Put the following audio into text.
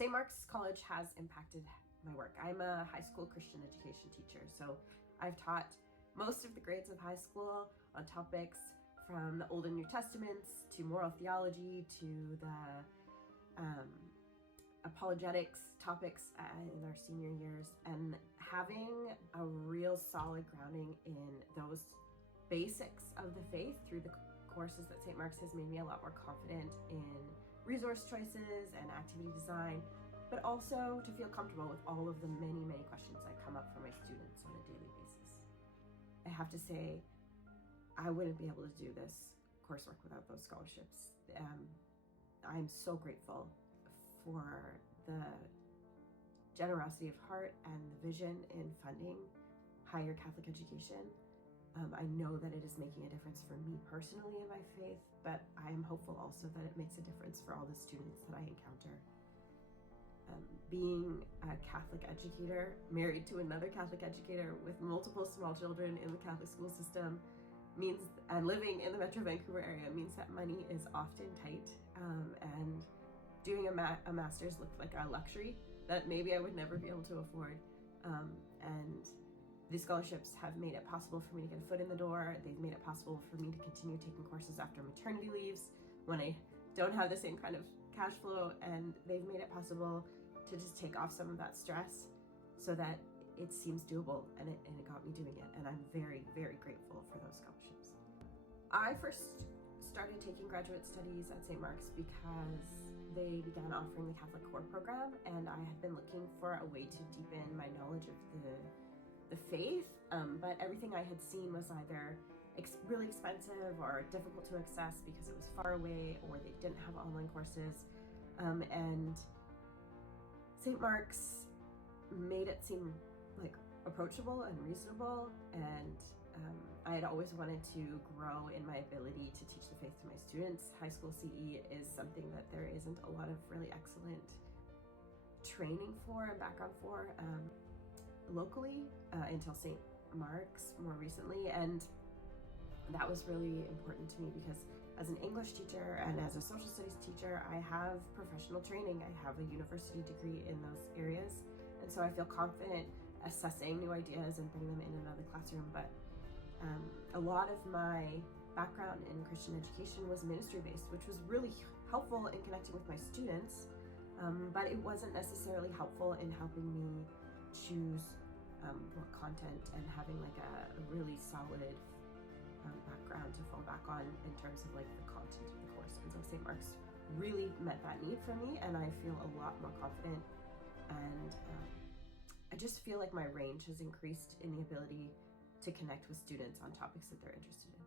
St. Mark's College has impacted my work. I'm a high school Christian education teacher, so I've taught most of the grades of high school on topics from the Old and New Testaments to moral theology to the apologetics topics in our senior years, and having a real solid grounding in those basics of the faith through the courses that St. Mark's has made me a lot more confident in resource choices and activity design, but also to feel comfortable with all of the many questions that come up for my students on a daily basis. I have to say, I wouldn't be able to do this coursework without those scholarships. I'm so grateful for the generosity of heart and the vision in funding higher Catholic education. I know that it is making a difference for me personally in my faith, but I am hopeful also that it makes a difference for all the students that I encounter. Being a Catholic educator, married to another Catholic educator with multiple small children in the Catholic school system, means, and living in the Metro Vancouver area, means that money is often tight, and doing a master's looked like a luxury that maybe I would never be able to afford. And these scholarships have made it possible for me to get a foot in the door. They've made it possible for me to continue taking courses after maternity leaves when I don't have the same kind of cash flow, and they've made it possible to just take off some of that stress so that it seems doable, and it got me doing it, and I'm very grateful for those scholarships. I first started taking graduate studies at St. Mark's because they began offering the Catholic Core program, and I had been looking for a way to deepen my knowledge of the faith, but everything I had seen was either really expensive or difficult to access because it was far away, or they didn't have online courses, and St. Mark's made it seem like approachable and reasonable, and I had always wanted to grow in my ability to teach the faith to my students. High school CE is something that there isn't a lot of really excellent training for and background for locally until St. Mark's more recently, and that was really important to me because as an English teacher and as a social studies teacher, I have professional training. I have a university degree in those areas, and so I feel confident assessing new ideas and bringing them in another classroom. But a lot of my background in Christian education was ministry-based, which was really helpful in connecting with my students, but it wasn't necessarily helpful in helping me choose what content and having like a really solid background to fall back on in terms of like the content of the course. And so St. Mark's really met that need for me, and I feel a lot more confident, and I just feel like my range has increased in the ability to connect with students on topics that they're interested in.